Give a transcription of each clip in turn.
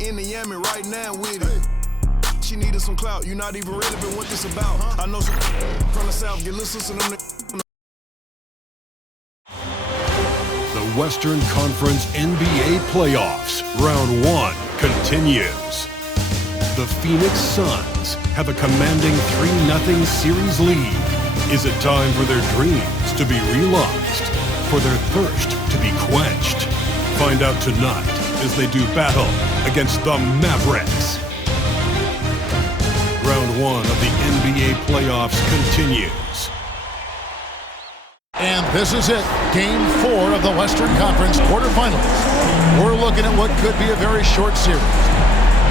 In the Yami right now with it. She needed some clout. You not even relevant what this about. I know some from the South get listeners to them. The Western Conference NBA Playoffs, Round 1 continues. The Phoenix Suns have a commanding 3-0 series lead. Is it time for their dreams to be realized? For their thirst to be quenched? Find out tonight as they do battle against the Mavericks. Round 1 of the NBA playoffs continues. And this is it, Game 4 of the Western Conference quarterfinals. We're looking at what could be a very short series.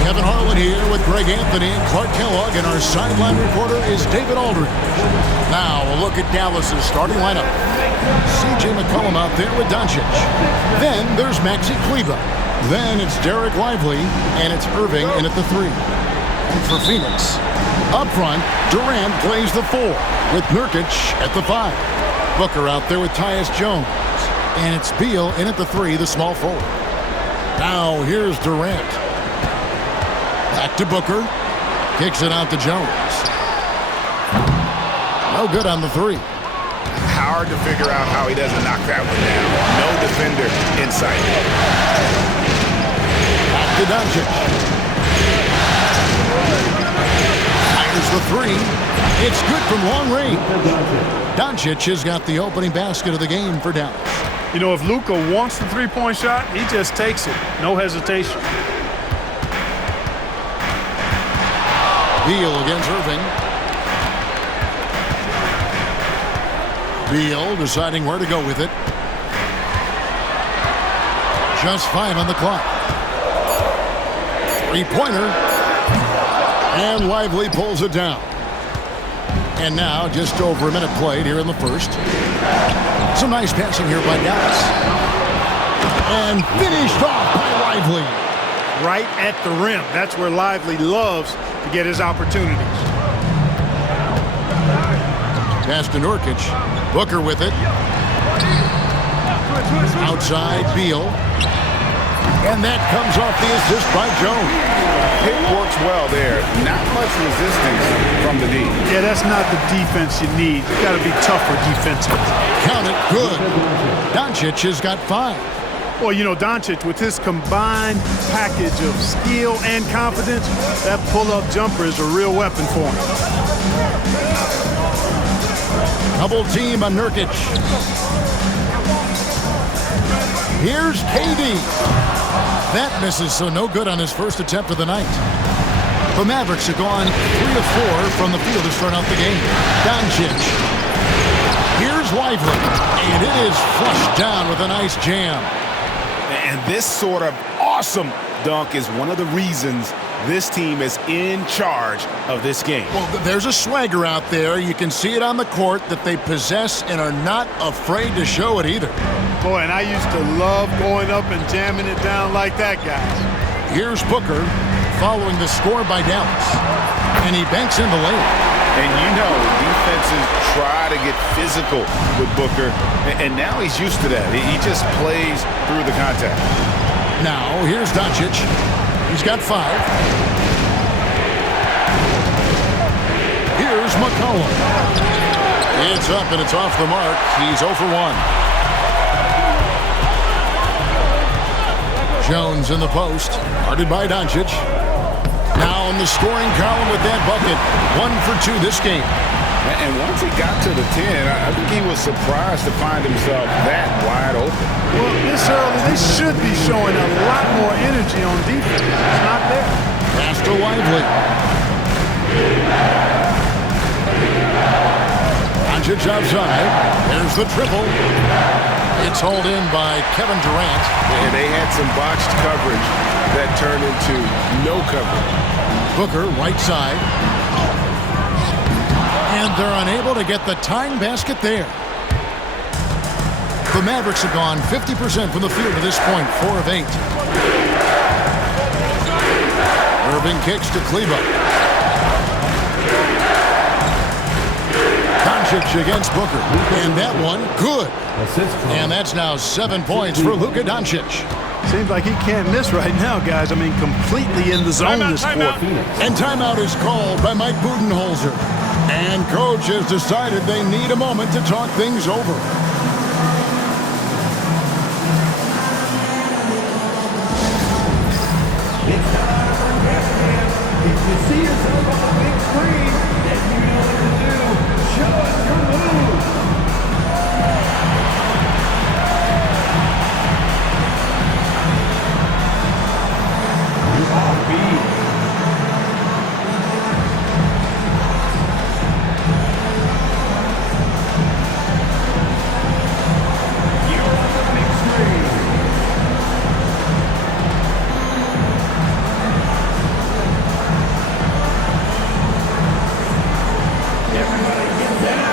Kevin Harlan here with Greg Anthony and Clark Kellogg, and our sideline reporter is David Aldridge. Now a look at Dallas's starting lineup. C.J. McCollum out there with Doncic. Then there's Maxi Kleber. Then it's Derek Lively, and it's Irving in at the 3. For Phoenix, up front, Durant plays the 4 with Nurkic at the 5. Booker out there with Tyus Jones. And it's Beal in at the 3, the small forward. Now here's Durant. Back to Booker. Kicks it out to Jones. No good on the 3. Hard to figure out how he doesn't knock that one down. No defender in sight. Back to Doncic. Fires the 3. It's good from long range. Doncic has got the opening basket of the game for Dallas. You know, if Luka wants the three-point shot, he just takes it. No hesitation. Beal against Irving. Beal deciding where to go with it. Just 5 on the clock. Three-pointer. And Lively pulls it down. And now just over a minute played here in the first. Some nice passing here by Dallas. And finished off by Lively. Right at the rim. That's where Lively loves to get his opportunities. Pass to Nurkic. Booker with it. Outside Beal. And that comes off the assist by Jones. Pick works well there. Not much resistance from the D. Yeah, that's not the defense you need. You got to be tougher defensively. Count it. Good. Doncic has got 5. Well, you know, Doncic, with his combined package of skill and confidence, that pull-up jumper is a real weapon for him. Double team on Nurkic. Here's KD. That misses, so no good on his first attempt of the night. The Mavericks have gone 3 of 4 from the field to start out the game. Doncic. Here's Lively. And it is flushed down with a nice jam. And this sort of awesome dunk is one of the reasons this team is in charge of this game. Well, there's a swagger out there. You can see it on the court that they possess and are not afraid to show it either. Boy, and I used to love going up and jamming it down like that, guys. Here's Booker following the score by Dallas. And he banks in the lane. And you know, defenses try to get physical with Booker, and now he's used to that. He just plays through the contact. Now, here's Doncic. He's got 5. Here's McCollum. It's up and it's off the mark. He's 0 for 1. Jones in the post. Guarded by Doncic. Now in the scoring column with that bucket. 1 for 2 this game. And once he got to the 10, I think he was surprised to find himself that wide open. Well, this early, they should be showing a lot more energy on defense. It's not there. Pass to Lively. Doncic outside. There's the triple. It's hauled in by Kevin Durant. And they had some botched coverage that turned into no coverage. Booker, right side. And they're unable to get the tying basket there. The Mavericks have gone 50% from the field to this point, 4 of 8. Irving kicks to Kleber. Doncic against Booker. And that one, good. And that's now 7 points for Luka Doncic. Seems like he can't miss right now, guys. I mean, completely in the zone this quarter. And timeout is called by Mike Budenholzer. And coach has decided they need a moment to talk things over. It's time for Gaston. If you see yourself on the big screen, then you know what to do. Show us your move. Off beat. You're on the big screen. Everybody get down.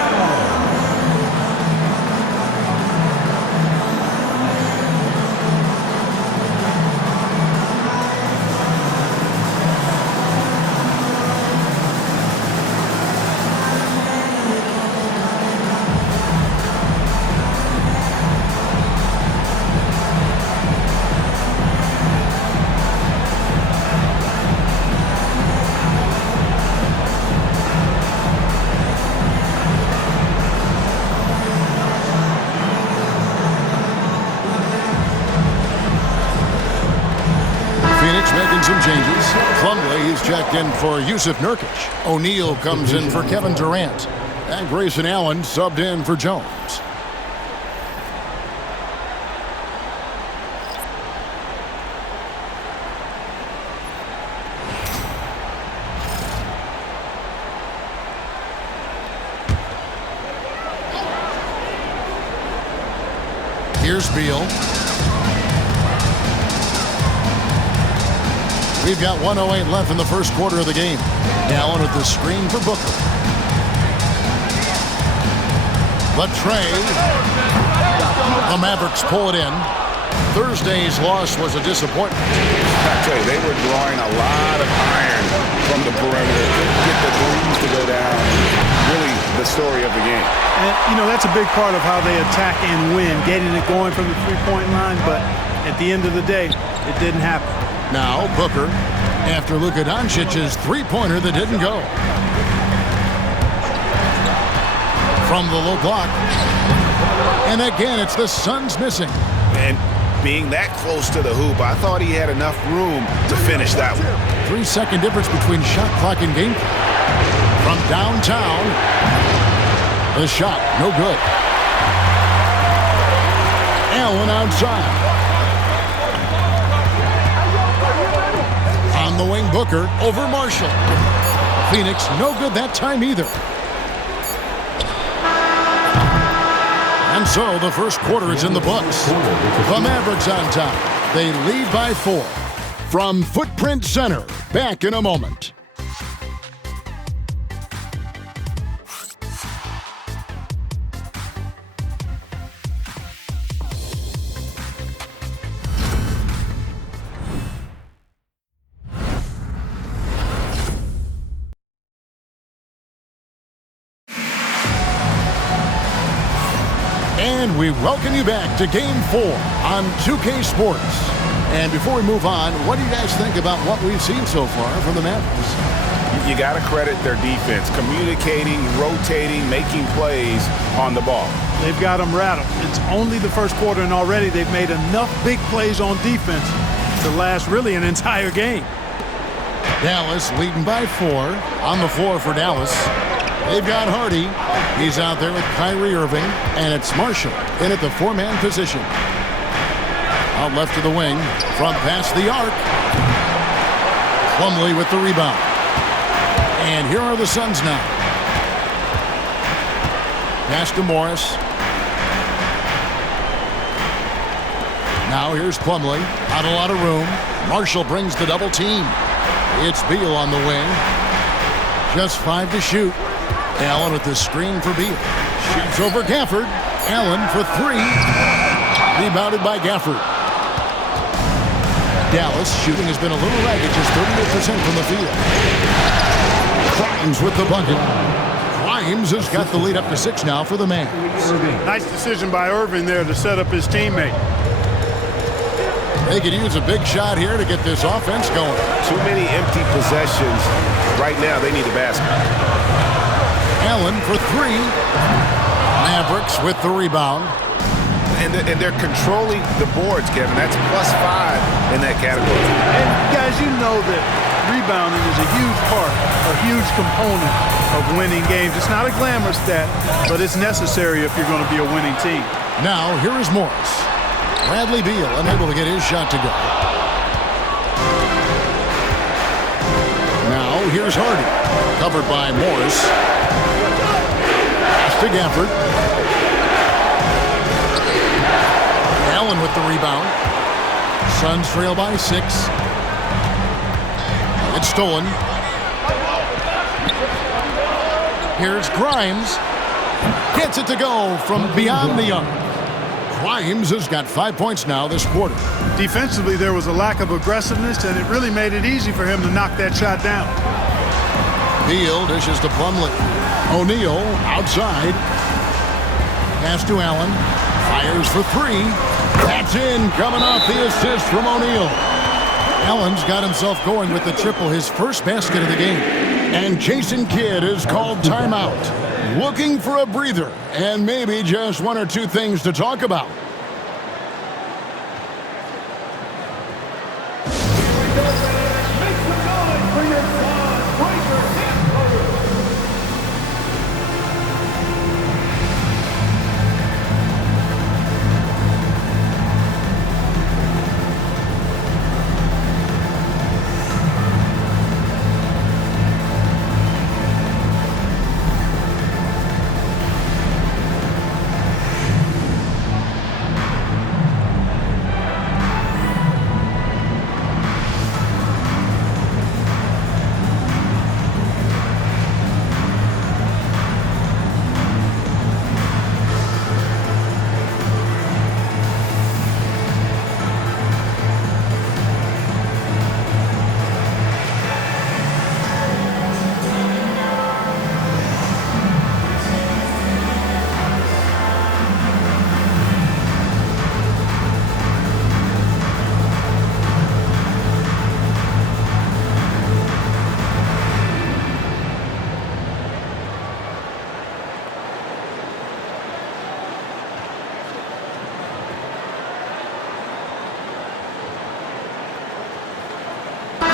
Phoenix making some changes. Plumlee is checked in for Yusuf Nurkic. O'Neal comes in for Kevin Durant. And Grayson Allen subbed in for Jones. Here's Beal. We've got 1:08 left in the first quarter of the game. Allen with the screen for Booker. Latrey. The Mavericks pull it in. Thursday's loss was a disappointment. I tell you, they were drawing a lot of iron from the perimeter. Couldn't get the threes to go down. Really the story of the game. And, you know, that's a big part of how they attack and win, getting it going from the three-point line. But at the end of the day, it didn't happen. Now Booker, after Luka Doncic's three-pointer that didn't go. From the low block. And again, it's the Suns missing. And being that close to the hoop, I thought he had enough room to finish that one. 3-second difference between shot clock and game clock. From downtown, the shot, no good. Allen outside. On the wing, Booker over Marshall. Phoenix, no good that time either. And so the first quarter is in the books. The Mavericks on top. They lead by 4. From Footprint Center, back in a moment. And we welcome you back to Game 4 on 2K Sports. And before we move on, what do you guys think about what we've seen so far from the Mavericks? You got to credit their defense, communicating, rotating, making plays on the ball. They've got them rattled. It's only the first quarter, and already they've made enough big plays on defense to last really an entire game. Dallas leading by 4. On the floor for Dallas. They've got Hardy. He's out there with Kyrie Irving. And it's Marshall in at the 4-man position. Out left to the wing. From past the arc. Plumlee with the rebound. And here are the Suns now. Pass to Morris. Now here's Plumlee. Not a lot of room. Marshall brings the double team. It's Beal on the wing. Just 5 to shoot. Allen with the screen for Beal. Shoots over Gafford. Allen for 3. Rebounded by Gafford. Dallas shooting has been a little ragged, just 38% from the field. Grimes with the bucket. Grimes has got the lead up to 6 now for the Mavs. Nice decision by Irving there to set up his teammate. They could use a big shot here to get this offense going. Too many empty possessions. Right now, they need a basket. Allen for three. Mavericks with the rebound. And they're controlling the boards, Kevin. That's +5 in that category. And guys, you know that rebounding is a huge part, a huge component of winning games. It's not a glamour stat, but it's necessary if you're going to be a winning team. Now, here is Morris. Bradley Beal unable to get his shot to go. Now, here's Hardy. Covered by Morris. Pass to Gafford. Allen with the rebound. Suns trail by 6. It's stolen. Here's Grimes. Gets it to go from beyond the arc. Grimes has got 5 points now this quarter. Defensively, there was a lack of aggressiveness, and it really made it easy for him to knock that shot down. Beal dishes to Plumlee. O'Neal outside. Pass to Allen. Fires for three. That's in, coming off the assist from O'Neal. Allen's got himself going with the triple, his first basket of the game. And Jason Kidd is called timeout. Looking for a breather and maybe just one or two things to talk about.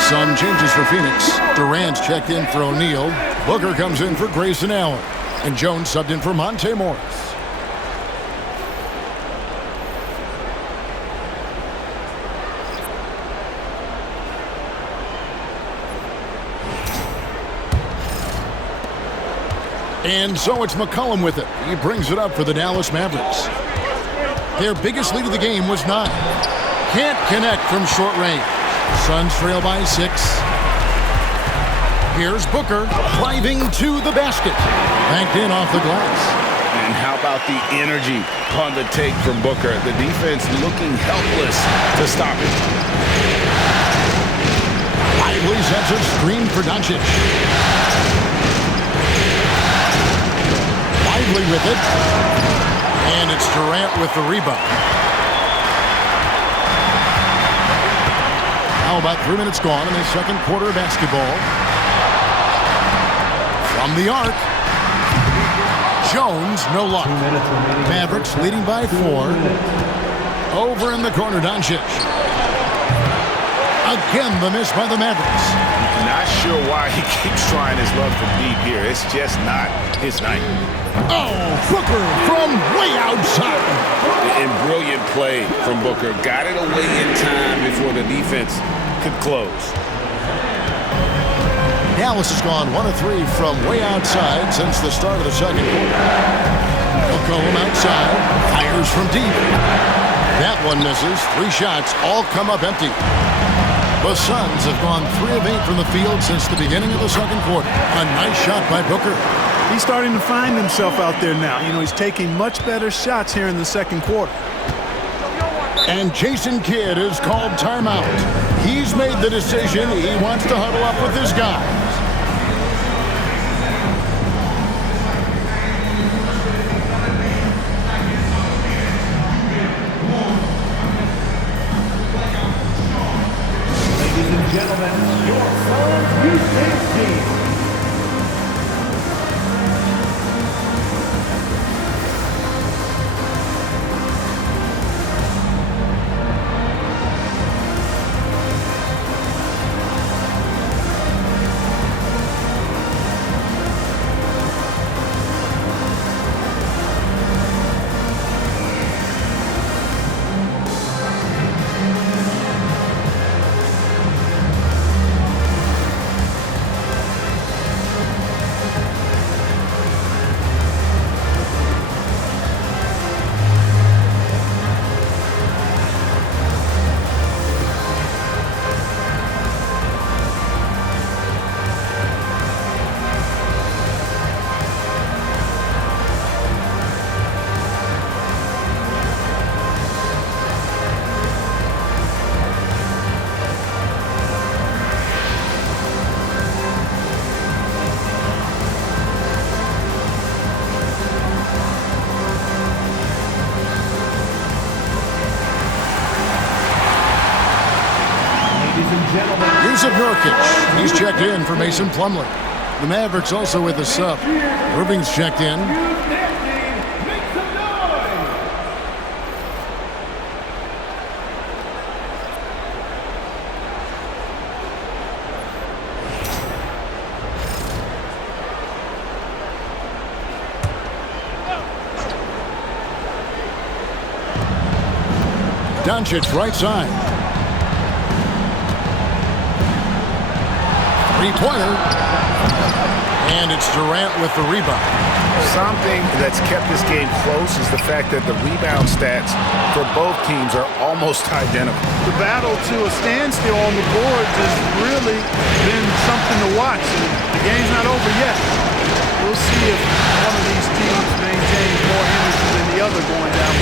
Some changes for Phoenix. Durant's checked in for O'Neal. Booker comes in for Grayson Allen. And Jones subbed in for Monte Morris. And so it's McCollum with it. He brings it up for the Dallas Mavericks. Their biggest lead of the game was 9. Can't connect from short range. Suns trail by 6. Here's Booker driving to the basket. Banked in off the glass. And how about the energy on the take from Booker? The defense looking helpless to stop it. Lively sets a screen for Doncic. Lively with it. And it's Durant with the rebound. Now about 3 minutes gone in the second quarter of basketball. From the arc. Jones, no luck. Mavericks leading by 4. Over in the corner, Doncic. Again, the miss by the Mavericks. Not sure why he keeps trying his luck from deep here. It's just not his night. Oh, Booker from way outside. And brilliant play from Booker. Got it away in time before the defense could close. Dallas has gone 1 of 3 from way outside since the start of the second quarter. McCollum outside. Fires from deep. That one misses. 3 shots all come up empty. The Suns have gone 3 of 8 from the field since the beginning of the second quarter. A nice shot by Booker. He's starting to find himself out there now. You know, he's taking much better shots here in the second quarter. And Jason Kidd is called timeout. He's made the decision. He wants to huddle up with his guys. gentlemen, your Suns Youth Dance Team. Yusuf Nurkic, he's checked in for Mason Plumlee. The Mavericks also with a sub. Irving's checked in. Doncic right side. Three-pointer. And it's Durant with the rebound. Something that's kept this game close is the fact that the rebound stats for both teams are almost identical. The battle to a standstill on the boards has really been something to watch. The game's not over yet. We'll see if one of these teams maintains more energy than the other going down.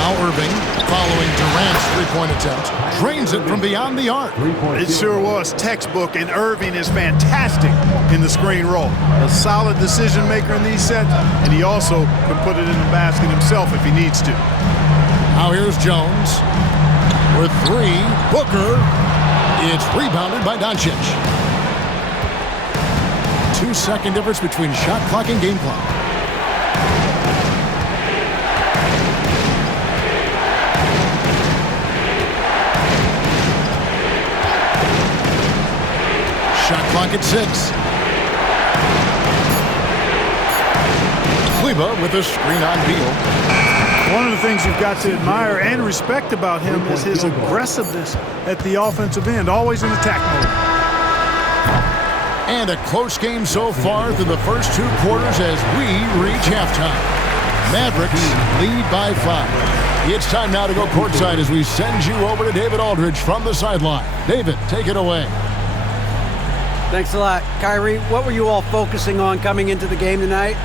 Now Irving, following Durant's three-point attempt, drains it from beyond the arc. It sure was textbook, and Irving is fantastic in the screen roll. A solid decision maker in these sets, and he also can put it in the basket himself if he needs to. Now here's Jones with three. Booker. It's rebounded by Doncic. 2-second difference between shot clock and game clock. Shot clock at 6. Kleber with a screen on Beal. One of the things you've got to admire and respect about him is his aggressiveness at the offensive end, always in attack mode. And a close game so far through the first 2 quarters as we reach halftime. Mavericks lead by 5. It's time now to go courtside as we send you over to David Aldridge from the sideline. David, take it away. Thanks a lot. Kyrie, what were you all focusing on coming into the game tonight?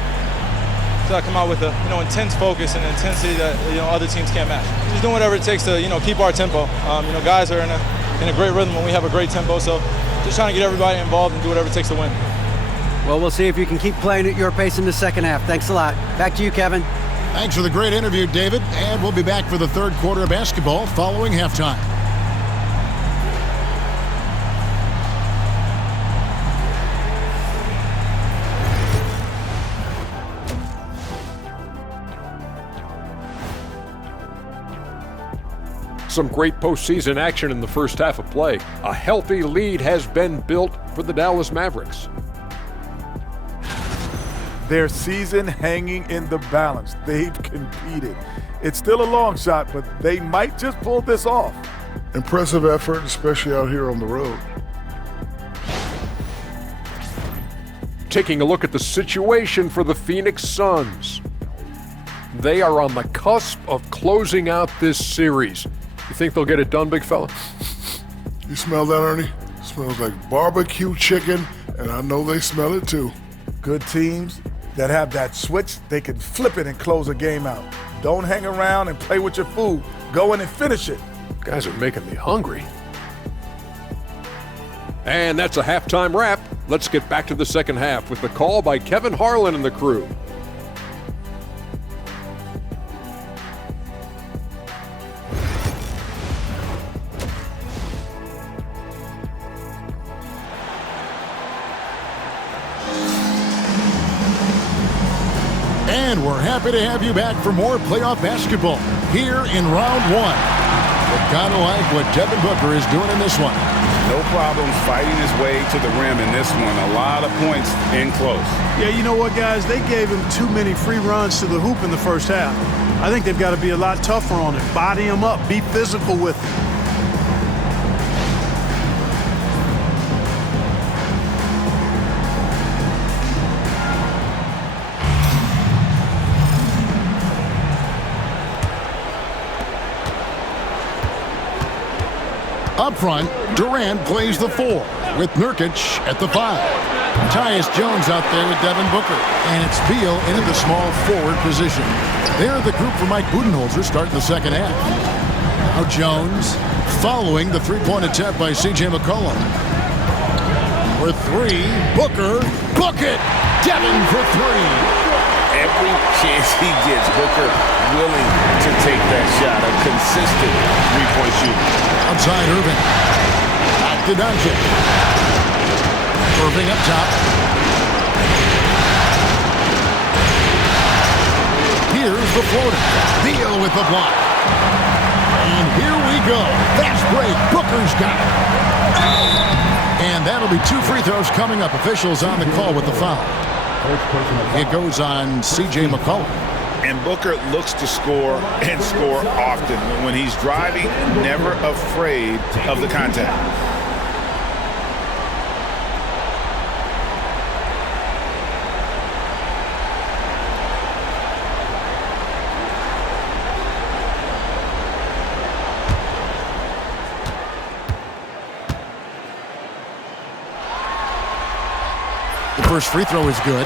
To come out with a intense focus and intensity that other teams can't match. Just doing whatever it takes to keep our tempo. Guys are in a great rhythm when we have a great tempo. So just trying to get everybody involved and do whatever it takes to win. Well, we'll see if you can keep playing at your pace in the second half. Thanks a lot. Back to you, Kevin. Thanks for the great interview, David. And we'll be back for the third quarter of basketball following halftime. Some great postseason action in the first half of play. A healthy lead has been built for the Dallas Mavericks. Their season hanging in the balance. They've competed. It's still a long shot, but they might just pull this off. Impressive effort, especially out here on the road. Taking a look at the situation for the Phoenix Suns. They are on the cusp of closing out this series. You think they'll get it done, big fella? You smell that, Ernie? It smells like barbecue chicken, and I know they smell it too. Good teams that have that switch, they can flip it and close a game out. Don't hang around and play with your food. Go in and finish it. Guys are making me hungry. And that's a halftime wrap. Let's get back to the second half with the call by Kevin Harlan and the crew. And we're happy to have you back for more playoff basketball here in round one. We're kind of like what Devin Booker is doing in this one. No problems fighting his way to the rim in this one. A lot of points in close. Yeah, you know what, guys? They gave him too many free runs to the hoop in the first half. I think they've got to be a lot tougher on him. Body him up. Be physical with him. Up front, Durant plays the 4 with Nurkic at the 5. Tyus Jones out there with Devin Booker. And it's Beal into the small forward position. They're the group for Mike Budenholzer starting the second half. Now Jones following the three-point attempt by C.J. McCollum. For 3, Booker, book it! Devin for 3. Every chance he gets, Booker willing to take that shot. A consistent three-point shooter. Outside Irving. Back to Doncic. Irving up top. Here's the floater. Beal with the block. And here we go. Fast break. Booker's got it. And that'll be 2 free throws coming up. Officials on the call with the foul. It goes on C.J. McCollum. And Booker looks to score and score often. When he's driving, never afraid of the contact. The first free throw is good.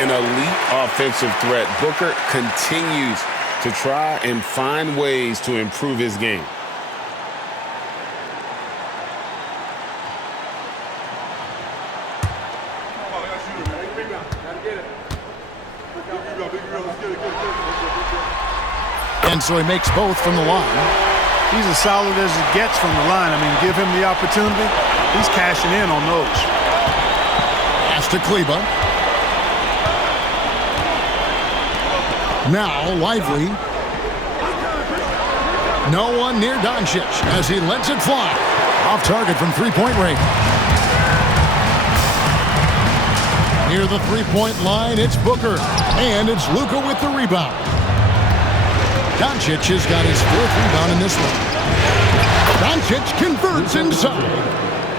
An elite offensive threat. Booker continues to try and find ways to improve his game. And so he makes both from the line. He's as solid as it gets from the line. I mean, give him the opportunity. He's cashing in on those. Pass to Kleba. Now Lively. No one near Doncic as he lets it fly. Off target from three-point range. Near the three-point line, it's Booker. And it's Luka with the rebound. Doncic has got his 4th rebound in this one. Doncic converts inside.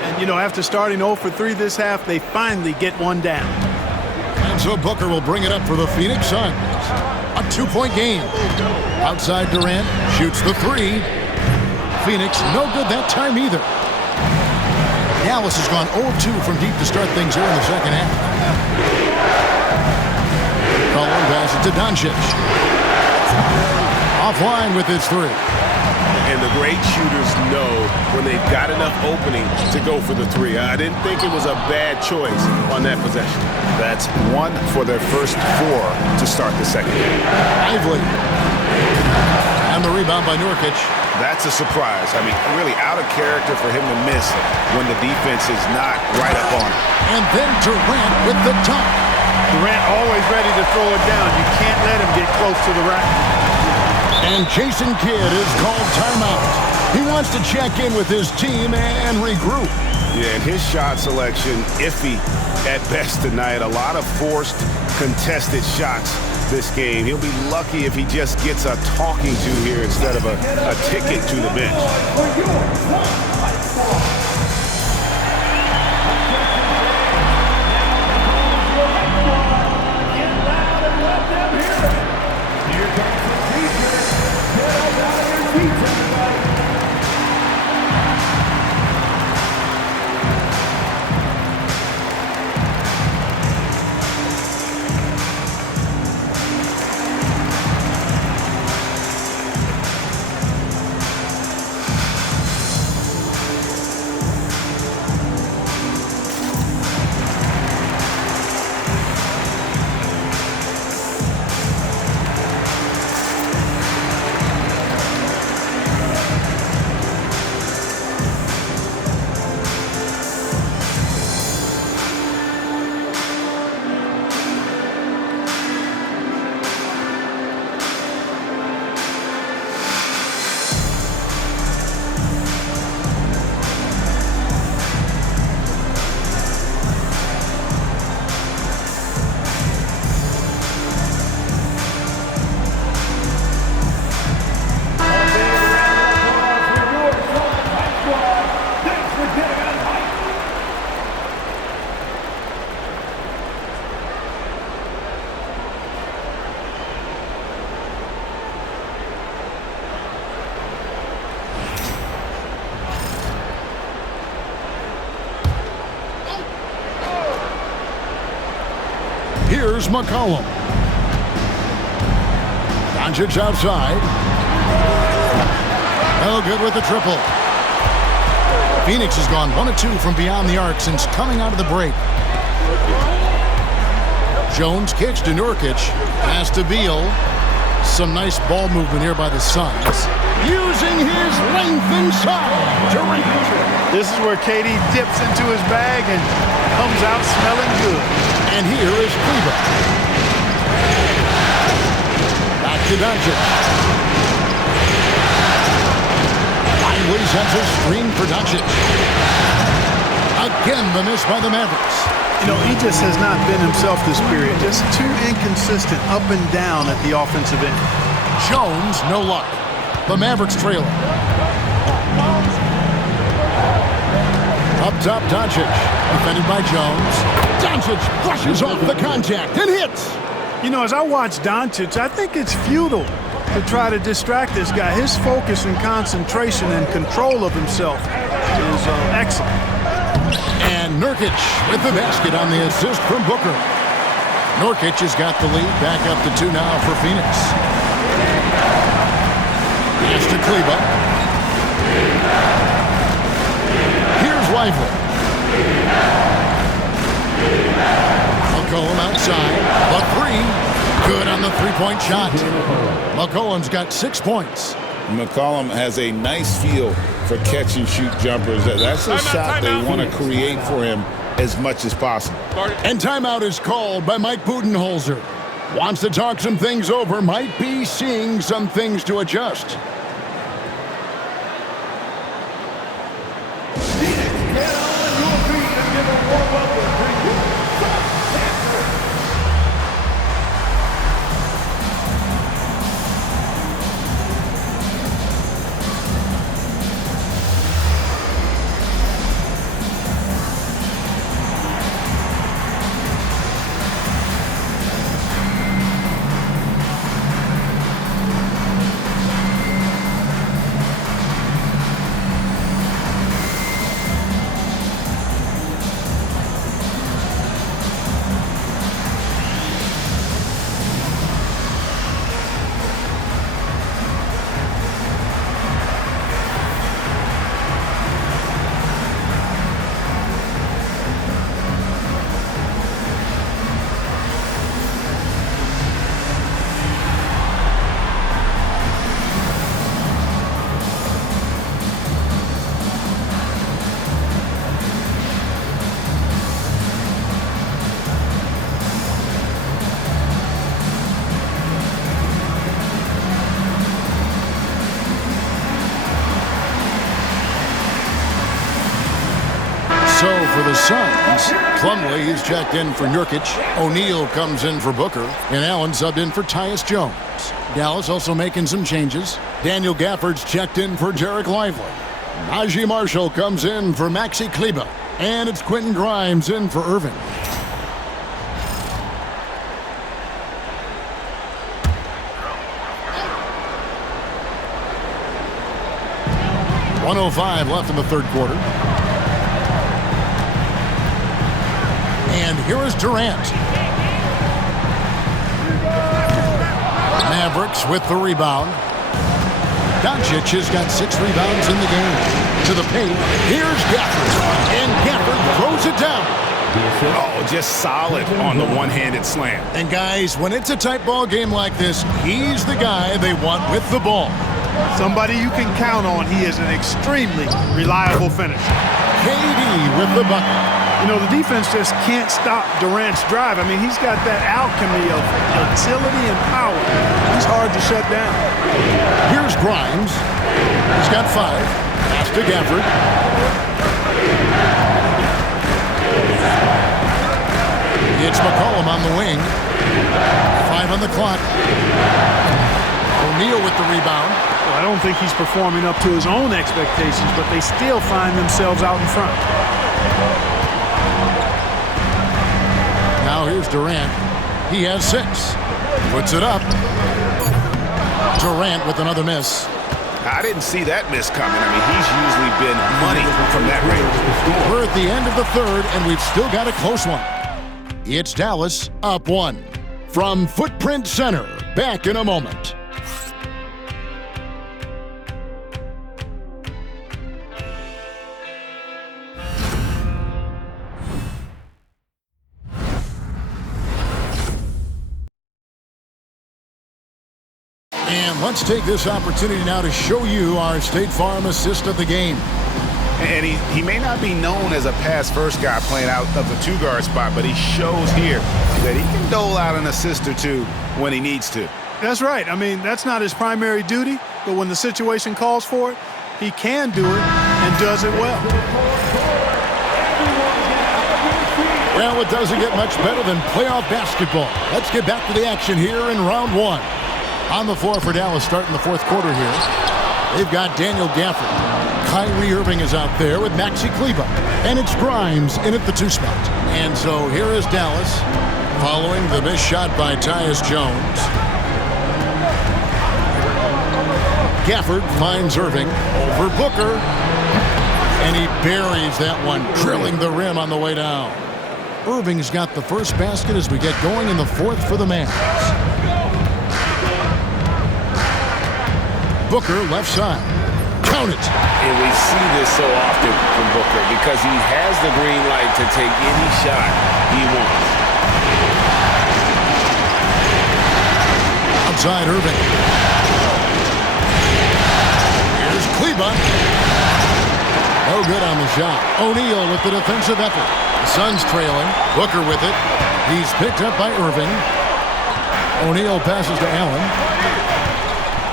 And, you know, after starting 0 for 3 this half, they finally get one down. And so Booker will bring it up for the Phoenix Suns. A 2-point game. Outside Durant shoots the 3. Phoenix no good that time either. Dallas has gone 0-2 from deep to start things here in the second half. Cullen passes to Doncic. Offline with his 3. And the great shooters know when they've got enough opening to go for the 3. I didn't think it was a bad choice on that possession. That's 1 for their first 4 to start the second. Lively. And the rebound by Nurkic. That's a surprise. I mean, really out of character for him to miss when the defense is not right up on him. And then Durant with the dunk. Durant always ready to throw it down. You can't let him get close to the rack. And Jason Kidd is called timeout. He wants to check in with his team and regroup. Yeah, and his shot selection, iffy at best tonight. A lot of forced, contested shots this game. He'll be lucky if he just gets a talking to here instead of a ticket to the bench. legitimate height. Here's McCollum. Doncic outside. No good with the triple. Phoenix has gone 1 of 2 from beyond the arc since coming out of the break. Jones kicks to Nurkic. Pass to Beal. Some nice ball movement here by the Suns. Using his length inside. Durant. This is where KD dips into his bag and comes out smelling good. And here is Kleber. Back to Doncic. Lively sends a screen for Doncic. Again, the miss by the Mavericks. You know, he just has not been himself this period. Just too inconsistent up and down at the offensive end. Jones, no luck. The Mavericks trailing. Up top, Doncic. Defended by Jones. Doncic brushes off the contact and hits. You know, as I watch Doncic, I think it's futile to try to distract this guy. His focus and concentration and control of himself is excellent. And Nurkic with the basket on the assist from Booker. Nurkic has got the lead. Back up to 2 now for Phoenix. Pass to Kleber. Here's Lively. McCollum outside. The 3. Good on the 3-point shot. McCollum's got 6 points. McCollum has a nice feel for catch and shoot jumpers. That's a shot they want to create for him as much as possible. And timeout is called by Mike Budenholzer. Wants to talk some things over, might be seeing some things to adjust. For the Suns, Plumlee is checked in for Nurkic. O'Neal comes in for Booker. And Allen subbed in for Tyus Jones. Dallas also making some changes. Daniel Gafford's checked in for Derek Lively. Najee Marshall comes in for Maxi Kleber. And it's Quentin Grimes in for Irving. .105 left in the third quarter. And here is Durant. Mavericks with the rebound. Doncic has got 6 rebounds in the game. To the paint. Here's Gafford. And Gafford throws it down. Oh, just solid on the one-handed slam. And guys, when it's a tight ball game like this, he's the guy they want with the ball. Somebody you can count on. He is an extremely reliable finisher. KD with the bucket. You know, the defense just can't stop Durant's drive. I mean, he's got that alchemy of agility and power. He's hard to shut down. Here's Grimes. He's got 5. Pass to Gafford. It's McCollum on the wing. 5 on the clock. O'Neal with the rebound. So I don't think he's performing up to his own expectations, but they still find themselves out in front. Now here's Durant. He has 6. Puts it up. Durant with another miss. I didn't see that miss coming. I mean, he's usually been money from that range. We're at the end of the third, and we've still got a close one. It's Dallas up 1. From Footprint Center, back in a moment. And let's take this opportunity now to show you our State Farm assist of the game. And he may not be known as a pass-first guy playing out of the 2-guard spot, but he shows here that he can dole out an assist or two when he needs to. That's right. I mean, that's not his primary duty, but when the situation calls for it, he can do it and does it well. Well, it doesn't get much better than playoff basketball. Let's get back to the action here in round 1. On the floor for Dallas starting the fourth quarter here. They've got Daniel Gafford. Kyrie Irving is out there with Maxi Kleber. And it's Grimes in at the 2 spot. And so here is Dallas following the missed shot by Tyus Jones. Gafford finds Irving over Booker. And he buries that one, drilling the rim on the way down. Irving's got the first basket as we get going in the fourth for the Mavs. Booker left side. Count it. And we see this so often from Booker because he has the green light to take any shot he wants. Outside Irving. Here's Kleber. No good on the shot. O'Neal with the defensive effort. The Suns trailing. Booker with it. He's picked up by Irving. O'Neal passes to Allen.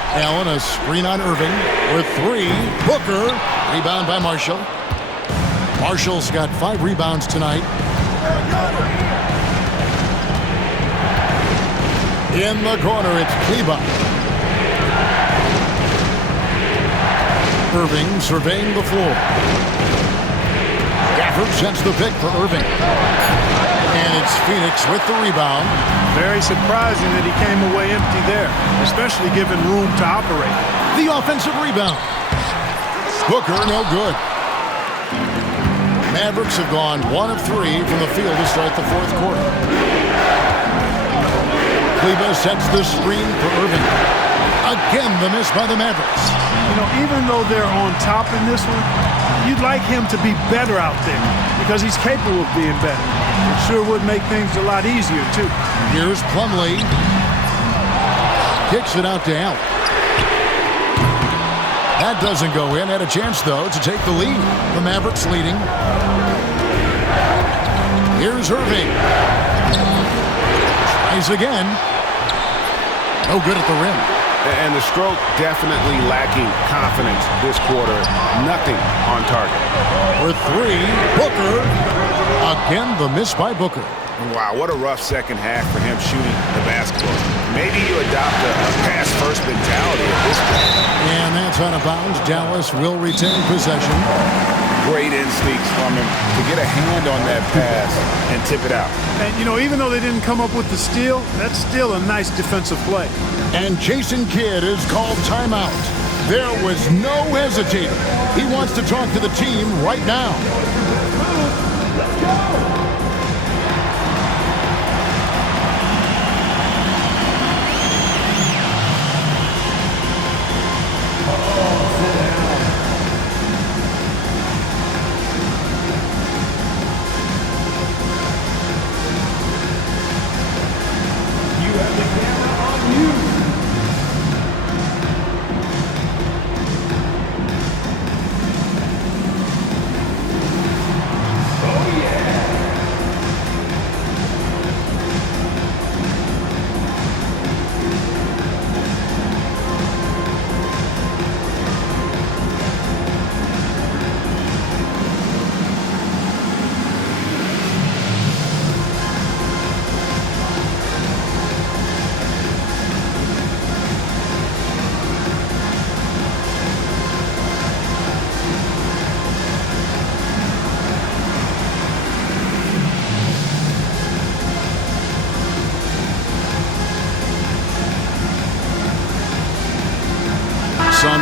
Allen, a screen on Irving with 3. Booker, rebound by Marshall. Marshall's got 5 rebounds tonight. In the corner, it's Kleber. Irving surveying the floor. Gafford sets the pick for Irving. And it's Phoenix with the rebound. Very surprising that he came away empty there, especially given room to operate. The offensive rebound. Booker, no good. Mavericks have gone 1 of 3 from the field to start the fourth quarter. Kleber sets the screen for Irving. Again, the miss by the Mavericks. You know, even though they're on top in this one, you'd like him to be better out there because he's capable of being better. It sure would make things a lot easier, too. Here's Plumlee. Kicks it out to Allen. That doesn't go in. Had a chance, though, to take the lead. The Mavericks leading. Here's Irving. Tries again. No good at the rim. And the stroke definitely lacking confidence this quarter. Nothing on target. For 3, Booker. Again, the miss by Booker. Wow, what a rough second half for him shooting the basketball. Maybe you adopt a pass-first mentality at this point. And that's out of bounds. Dallas will retain possession. Great instincts from him to get a hand on that pass and tip it out. And, you know, even though they didn't come up with the steal, that's still a nice defensive play. And Jason Kidd is called timeout. There was no hesitating. He wants to talk to the team right now. Let's go!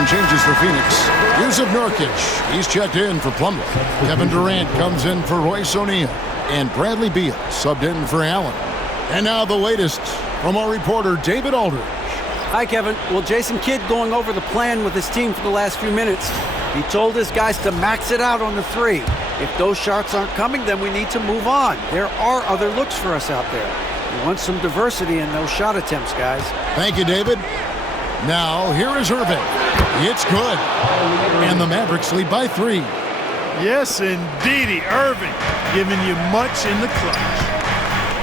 Some changes for Phoenix. Yusuf Nurkic, he's checked in for Plumlee. Kevin Durant comes in for Royce O'Neal. And Bradley Beal subbed in for Allen. And now the latest from our reporter, David Aldridge. Hi, Kevin. Well, Jason Kidd going over the plan with his team for the last few minutes. He told his guys to max it out on the three. If those shots aren't coming, then we need to move on. There are other looks for us out there. We want some diversity in those shot attempts, guys. Thank you, David. Now, here is Irving. It's good. And the Mavericks lead by 3. Yes, indeedy. Irving giving you much in the clutch.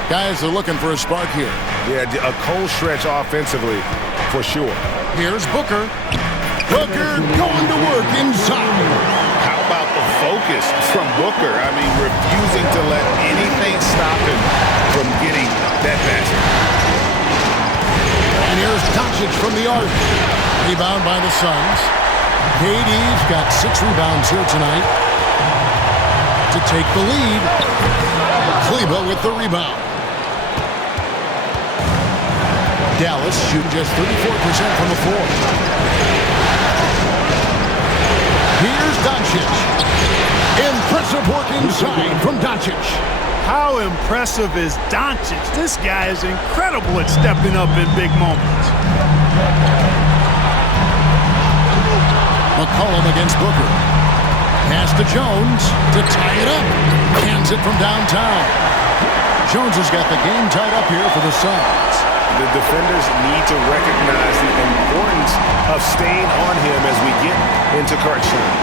Guys are looking for a spark here. Yeah, a cold stretch offensively, for sure. Here's Booker. Booker going to work inside. How about the focus from Booker? I mean, refusing to let anything stop him from getting that basket. And here's Doncic from the arc. Rebound by the Suns. KD's got 6 rebounds here tonight to take the lead. Kleba with the rebound. Dallas shooting just 34% from the floor. Here's Doncic. Impressive work inside from Doncic. How impressive is Doncic? This guy is incredible at stepping up in big moments. McCollum against Booker. Pass to Jones to tie it up. Hands it from downtown. Jones has got the game tied up here for the Suns. The defenders need to recognize the importance of staying on him as we get into crunch time.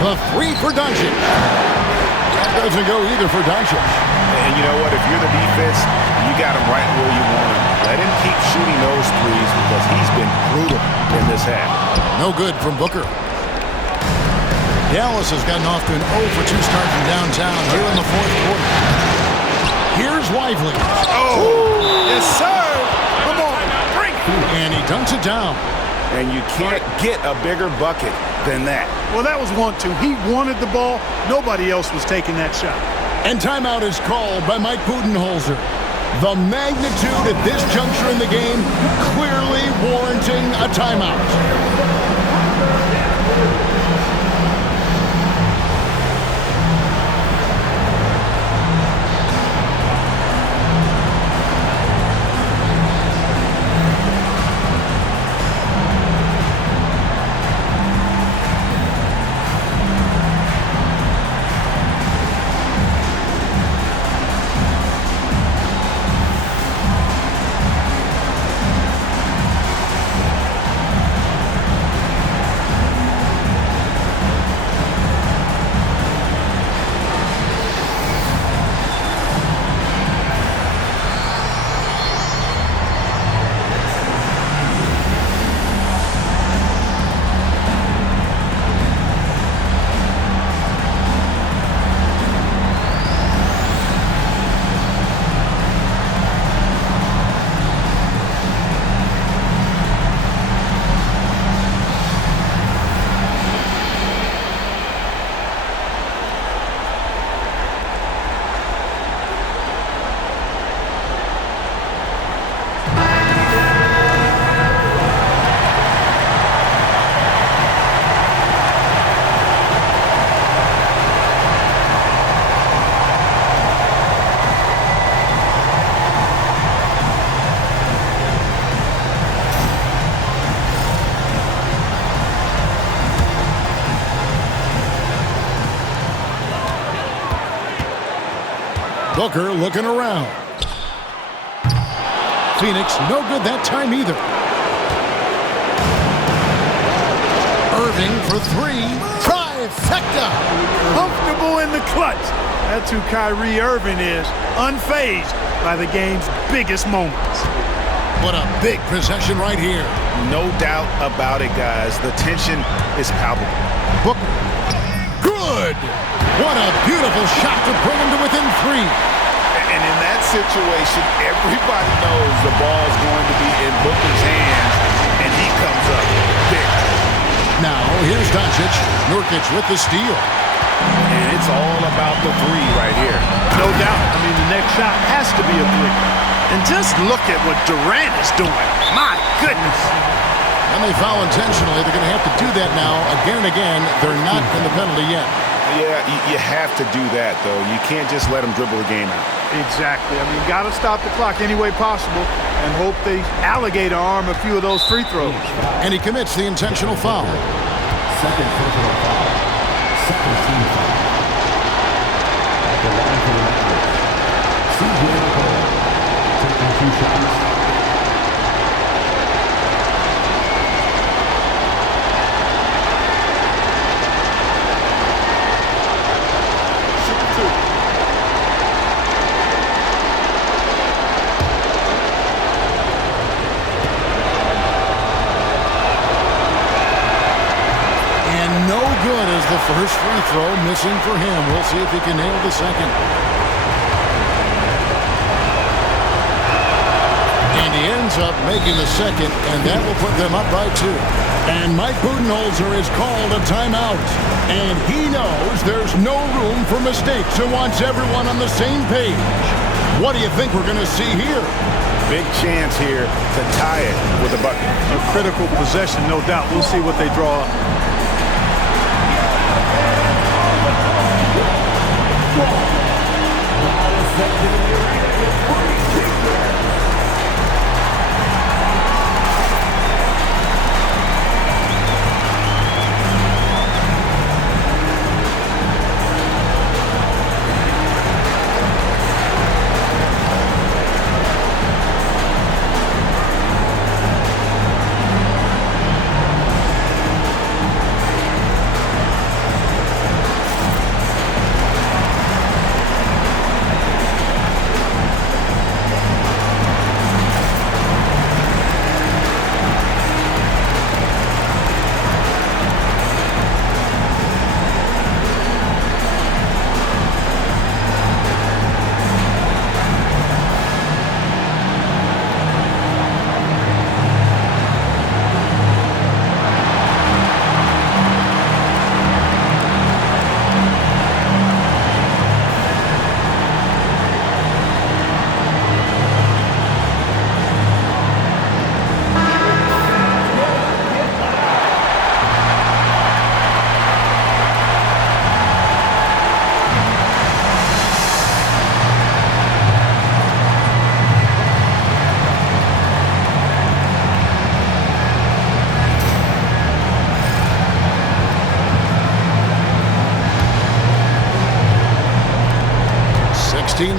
The 3 for Doncic. That doesn't go either for Doncic. And you know what? If you're the defense, you got him right where you want him. Let him keep shooting those threes because he's been brutal in this half. No good from Booker. Dallas has gotten off to an 0 for 2 start from downtown here in the 4th quarter. Here's Lively. Oh, yes, sir. Come on, bring it. And he dunks it down. And you can't get a bigger bucket than that. Well, that was 1-2. He wanted the ball. Nobody else was taking that shot. And timeout is called by Mike Budenholzer. The magnitude at this juncture in the game clearly warranting a timeout. Booker looking around. Phoenix no good that time either. Irving for 3. Trifecta. Comfortable in the clutch. That's who Kyrie Irving is. Unfazed by the game's biggest moments. What a big possession right here. No doubt about it, guys. The tension is palpable. Booker. Good. What a beautiful shot to bring him to within 3. And in that situation, everybody knows the ball is going to be in Booker's hands, and he comes up big. Now, here's Doncic. Nurkic with the steal. And it's all about the 3 right here. No doubt. I mean, the next shot has to be a 3. And just look at what Durant is doing. My goodness. And they foul intentionally. They're going to have to do that now again and again. They're not in the penalty yet. Yeah, you have to do that, though. You can't just let them dribble the game out. Exactly. I mean, you got to stop the clock any way possible and hope they alligator arm a few of those free throws. And he commits the intentional foul. Second personal foul. Second team foul. At the line for the Mavericks, C.J. Cole taking 2 shots. The first free throw missing for him. We'll see if he can nail the second. And he ends up making the second, and that will put them up by 2. And Mike Budenholzer is called a timeout. And he knows there's no room for mistakes and wants everyone on the same page. What do you think we're going to see here? Big chance here to tie it with a bucket. A critical possession, no doubt. We'll see what they draw up.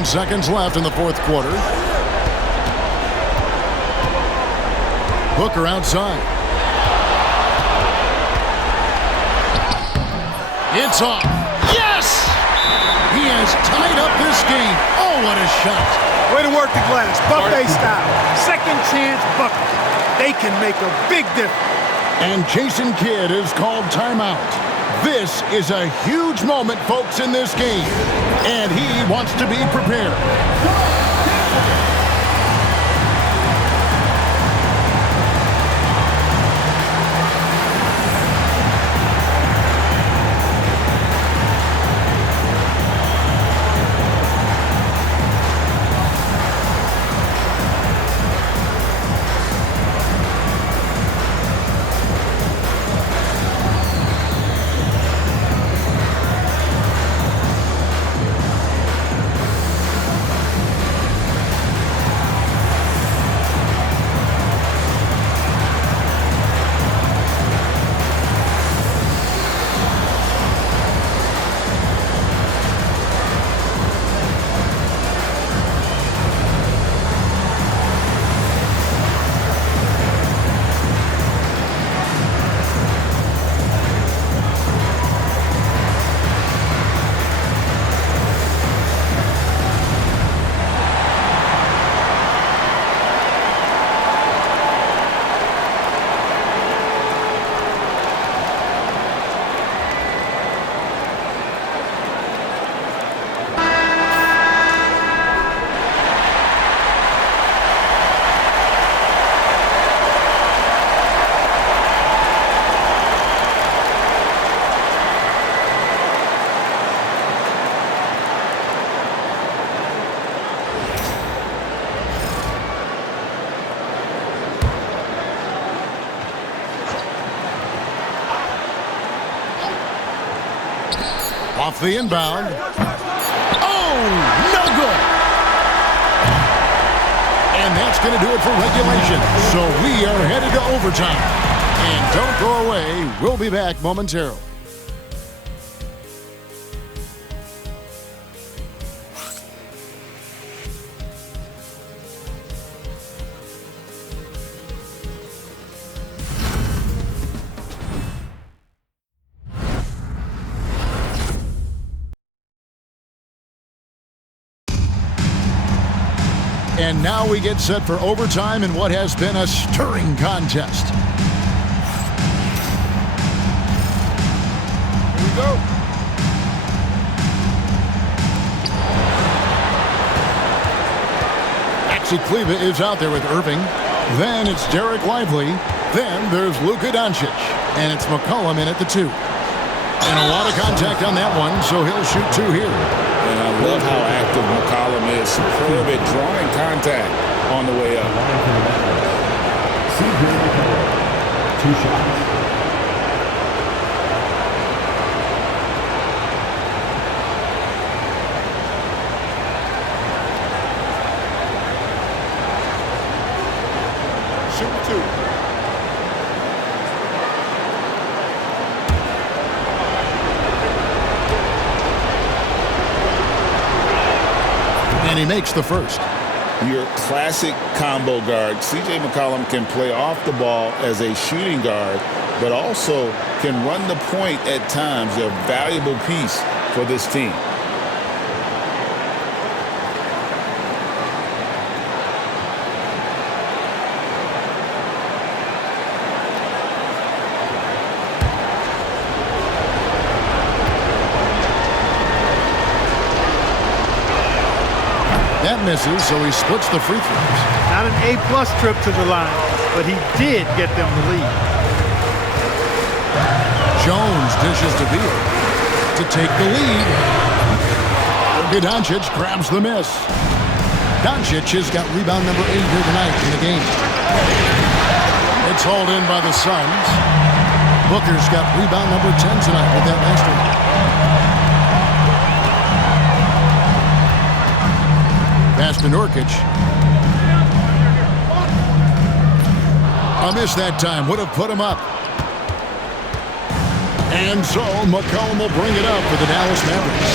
Seconds left in the fourth quarter. Booker outside. It's off. Yes! He has tied up this game. Oh, what a shot. Way to work the glass. Buffet style. Second chance bucket. They can make a big difference. And Jason Kidd is called timeout. This is a huge moment, folks, in this game. And he wants to be prepared. Off the inbound. Oh, no good. And that's going to do it for regulation. So we are headed to overtime. And don't go away. We'll be back momentarily. And now we get set for overtime in what has been a stirring contest. Here we go. Maxi Kleber is out there with Irving. Then it's Derek Lively. Then there's Luka Doncic. And it's McCollum in at the 2. And a lot of contact on that one, so he'll shoot 2 here. And I love how active McCollum is. Superb at drawing contact on the way up. CJ McCollum, 2 shots. Shoot 2. And he makes the first. Your classic combo guard. CJ McCollum can play off the ball as a shooting guard, but also can run the point at times. A valuable piece for this team. That misses, so he splits the free throws. Not an A-plus trip to the line, but he did get them the lead. Jones dishes to Beal to take the lead. Doncic grabs the miss. Doncic has got rebound number 8 here tonight in the game. It's hauled in by the Suns. Booker's got rebound number 10 tonight with that last one. Pass to Nurkic. A miss that time. Would have put him up. And so McCollum will bring it up for the Dallas Mavericks.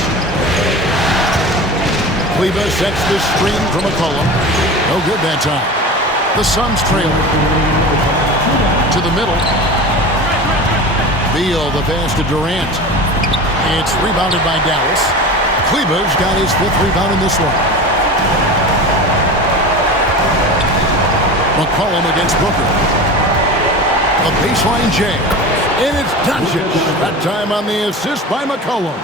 Kleber sets the screen for McCollum. No good that time. The Suns trail. To the middle. Beal, the pass to Durant. It's rebounded by Dallas. Kleber's got his 5th rebound in this one. McCollum against Booker. A baseline jam. And it's Doncic. That time on the assist by McCollum.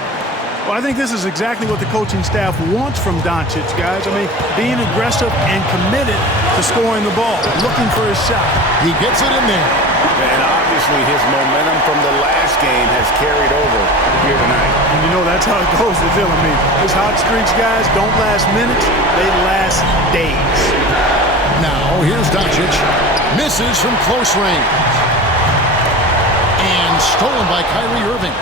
Well, I think this is exactly what the coaching staff wants from Doncic, guys. I mean, being aggressive and committed to scoring the ball, looking for his shot. He gets it in there. And obviously his momentum from the last game has carried over here tonight. And you know that's how it goes with him. I mean, his hot streaks, guys, don't last minutes. They last days. Now, here's Doncic. Misses from close range. And stolen by Kyrie Irving.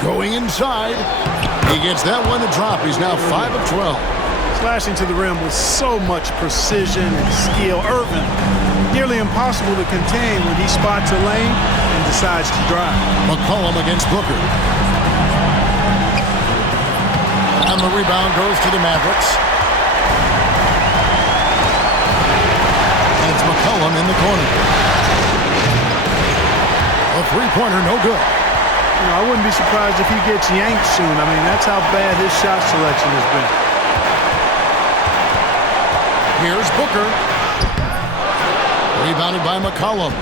Going inside. He gets that one to drop. He's now 5 of 12. Slashing to the rim with so much precision and skill. Irving, nearly impossible to contain when he spots a lane and decides to drive. McCollum against Booker. And the rebound goes to the Mavericks. And it's McCollum in the corner. A three-pointer, no good. You know, I wouldn't be surprised if he gets yanked soon. I mean, that's how bad his shot selection has been. Here's Booker. Rebounded by McCollum.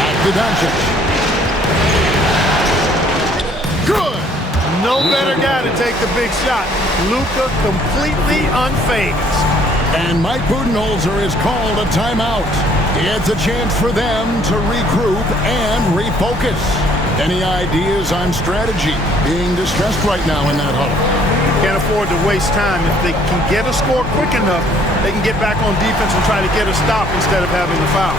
Back to Doncic. Good. No better guy to take the big shot. Luka completely unfazed. And Mike Budenholzer has called a timeout. It's a chance for them to regroup and refocus. Any ideas on strategy? Being distressed right now in that huddle. Can't afford to waste time. If they can get a score quick enough, they can get back on defense and try to get a stop instead of having the foul.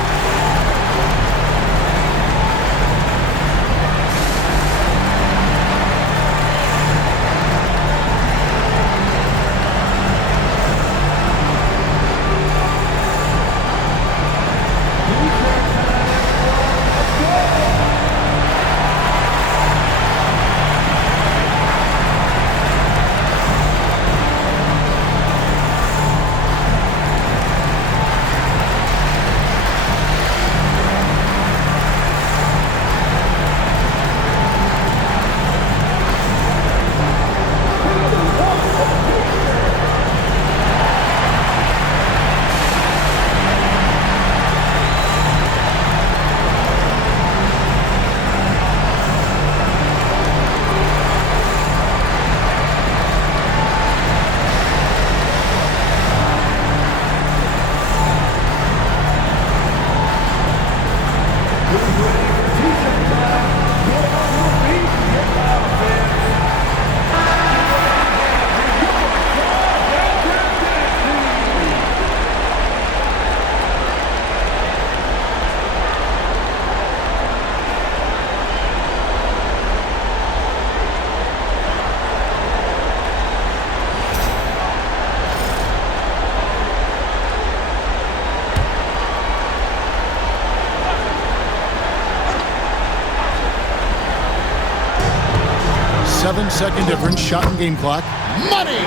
Second difference, shot and game clock. Money!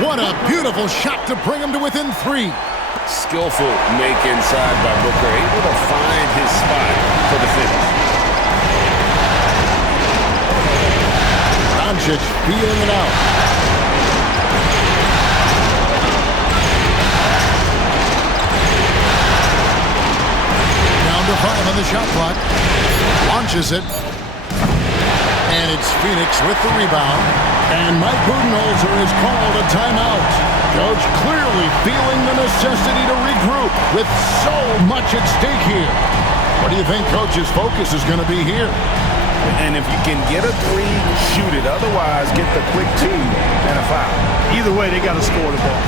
What a beautiful shot to bring him to within 3. Skillful make inside by Booker, able to find his spot for the finish. Doncic feeling it out. Down to 5 on the shot clock. Launches it. And it's Phoenix with the rebound. And Mike Budenholzer has called a timeout. Coach clearly feeling the necessity to regroup with so much at stake here. What do you think Coach's focus is going to be here? And if you can get a 3, shoot it. Otherwise, get the quick 2 and a foul. Either way, they got to score the ball.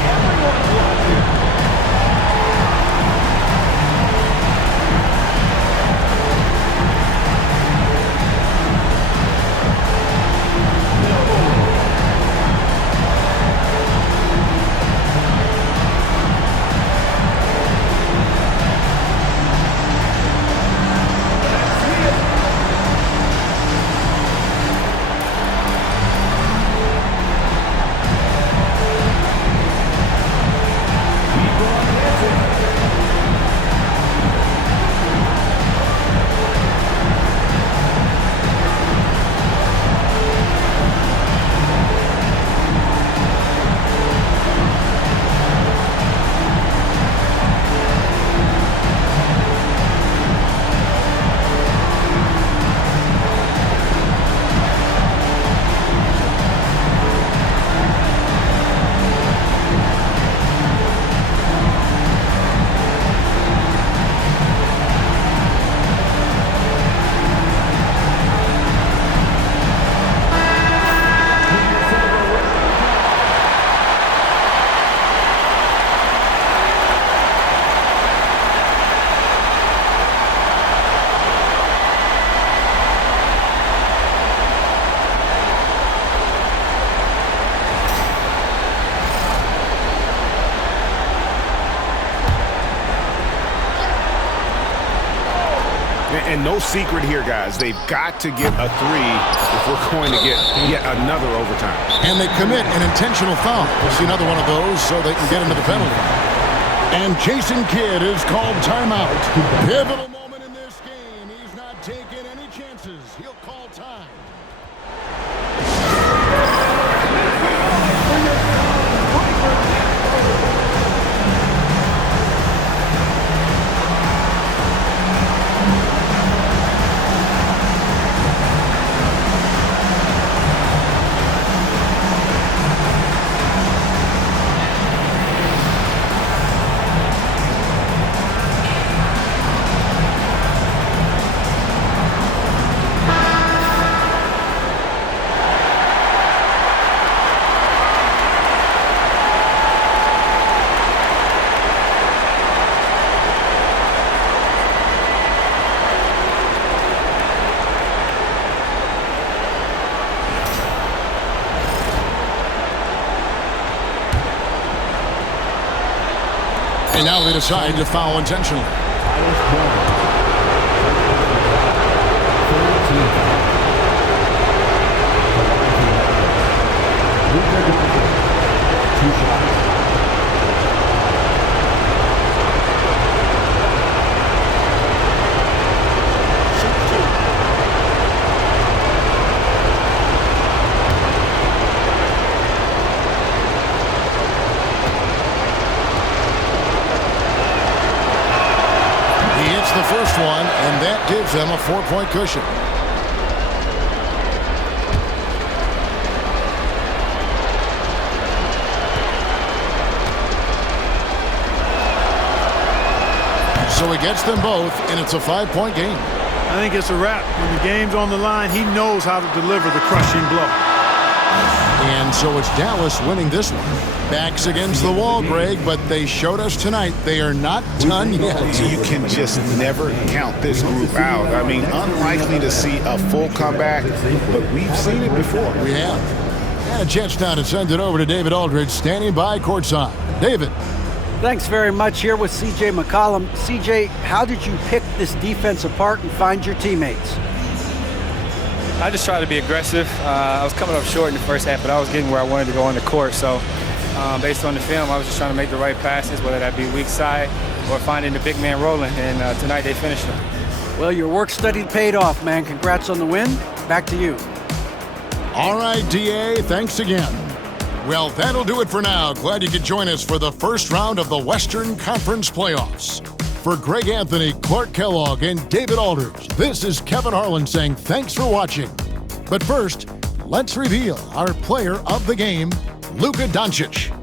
And no secret here, guys. They've got to get a 3 if we're going to get yet another overtime. And they commit an intentional foul. We'll see another one of those so they can get into the penalty. And Jason Kidd is called timeout. Pivotal moment in this game. He's not taking any chances. He'll call time. And now they decide to foul intentionally. The first one, and that gives them a 4-point cushion. So he gets them both, and it's a 5-point game. I think it's a wrap. When the game's on the line, he knows how to deliver the crushing blow. And so it's Dallas winning this one. Backs against the wall, Greg, but they showed us tonight they are not done yet. You can just never count this group out. I mean, unlikely to see a full comeback, but we've seen it before. We have. And Jets now to send it over to David Aldridge, standing by courtside. David. Thanks very much. Here with C.J. McCollum. C.J., how did you pick this defense apart and find your teammates? I just tried to be aggressive. I was coming up short in the first half, but I was getting where I wanted to go on the court. So based on the film, I was just trying to make the right passes, whether that be weak side or finding the big man rolling. And tonight they finished them. Well, your work study paid off, man. Congrats on the win. Back to you. All right, D.A., thanks again. Well, that'll do it for now. Glad you could join us for the first round of the Western Conference playoffs. For Greg Anthony, Clark Kellogg, and David Aldridge, this is Kevin Harlan saying thanks for watching. But first, let's reveal our player of the game, Luka Doncic.